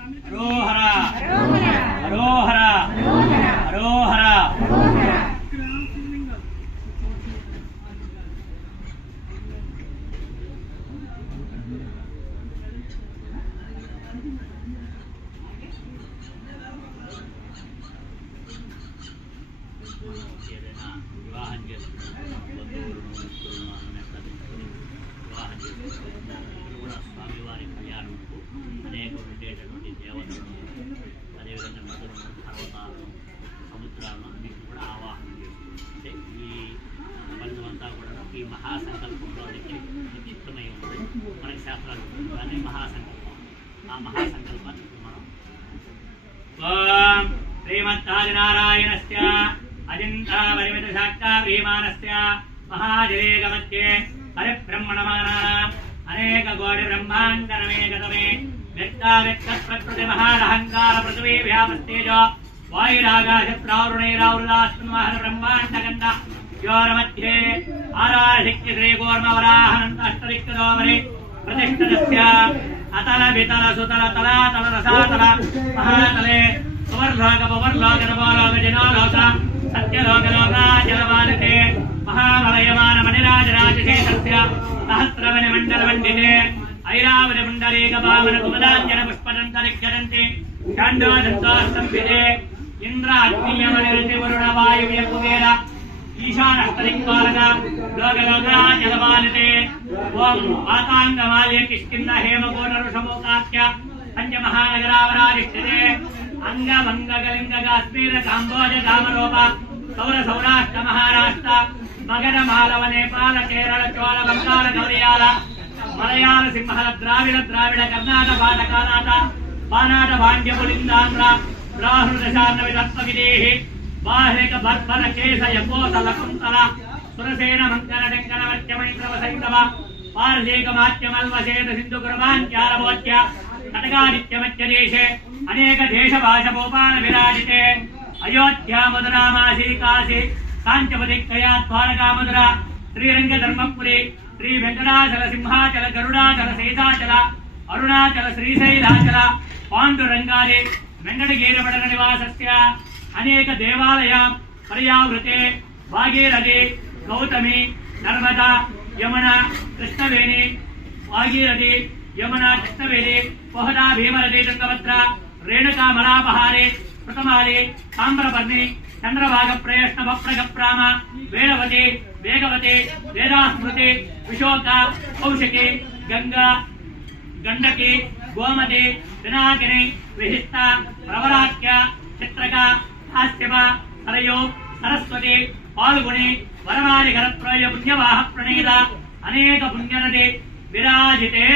హరోహర హరోహర హరోహర ఏదైనా వివాహం చేసుకున్న బంధువులను మిత్రులను అన్నట్టు వివాహం చేసుకున్న కూడా స్వామివారి కళ్యాణంకు అనేక ఉండేటటువంటి దేవతలను అదేవిధంగా నదులను పర్వతాలను సముద్రాలను అన్నింటినీ కూడా ఆవాహన చేస్తుంది. అంటే ఈ ప్రపంచమంతా కూడా ఈ మహాసంకల్పంలో నిక్షిప్తమై ఉంది. మనకి శాస్త్రాలు కానీ మహాసంకల్పం, ఆ మహాసంకల్పాన్ని మనం శ్రీమన్నారాయణస్య అజింతావరిమిత శాక్తావ్రీమానస్య మహాజరేగమధ్యే పరిబ్రహ్మణమానానాం అనేక కోటి బ్రహ్మాండనమేకతమే వ్యక్త ప్రకృతి మహారహంకార పృథివీ వ్యాపస్తేజో వాయురాగాశత్రావృణైరావృతాశ్వమహర బ్రహ్మాండగండ యోరమధ్యే ఆరాశక్తి శ్రీకూర్మవరాహనంత అష్టదిక్తదోమరి ప్రతిష్ఠితస్య అతల వితల సుతల తలాతల రసాతల మహాతలే సువర్లోక పవర్లోక నవలోక జనోలోక సత్యలోకలోకాచలవాలితే మహామలయమాన మణిరాజరాజశేషస్య సహస్రవని మండలమండితే ఐరావతి పుండరీక భావన కుమదాంజన పుష్పదంతరిక్షరంతి చాండోదంతోస్తంభితే ఇంద్ర అగ్నియమనిరుతి వరుణ వాయువ్య కుబేర ఈశానస్తదిక్పాలక లోకలోకాచలవాలితే ఓం వాతాంగమాల్య కిష్కింద హేమకోట ఋషమోకాఖ్య పంచమహానగరావరాధిష్ఠితే అంగమంగలింగ కాశ్మీర కాంబోజ కామరూప సౌర సౌరాష్ట్ర మహారాష్ట్ర మగధ మాలవ నేపాల కేరళ చోళ బంగాళ గౌరియాల మలయాళ సింహళ ద్రావిడ కర్ణాట పాటకానాట పానాట భాండ్య పులిందాంధ్ర రాహుల దశార్ణవి తత్వవిదేహి బాహ్రిక బర్బల కేశ యపోతల కుంతల సురసేన మంకర టంకర వర్త్యమైంద్రవ సైంధవ పార్శీక మాత్యమల్వసేత సింధు కుర్వాంత్యారభోత్య కటకాదిత్యమధ్యదేశే అనేక దేశ భాష భూపాల విరాజితే అయోధ్యా మధురామాసి కాశీ కాంచపతి కయాద్వారకా మధుర శ్రీరంగ ధర్మపురి శ్రీ వెంకటాచల సింహాచల గరుడాచల శేషాచల అరుణాచల శ్రీశైలాచల పాండురంగాది వెంకటగిరిపటన నివాసస్య అనేక దేవాలయ పర్యావృతే భాగీరథి గౌతమి నర్మదా యమున కృష్ణవేణి భాగీరథి యమున కృష్ణవేణి పోహదా భీమరథి తుంగభద్ర రేణుకా మలాపహారి కృతమాలి సాంబ్రపర్ణి చంద్రభాగ ప్రయష్ణ భప్రగప్రామ వేళవతి వేగవతి వేదాస్మృతి విశోక కౌశికి గంగా గండకి గోమతి పినాకిని విహిష్ట ప్రవరాఖ్య చిత్రక హాస్యమ సరయో సరస్వతి పాల్గొని వరమాలి ఘరత్రయ పుణ్యవాహ ప్రణీత అనేక పుణ్యనది విరాజితే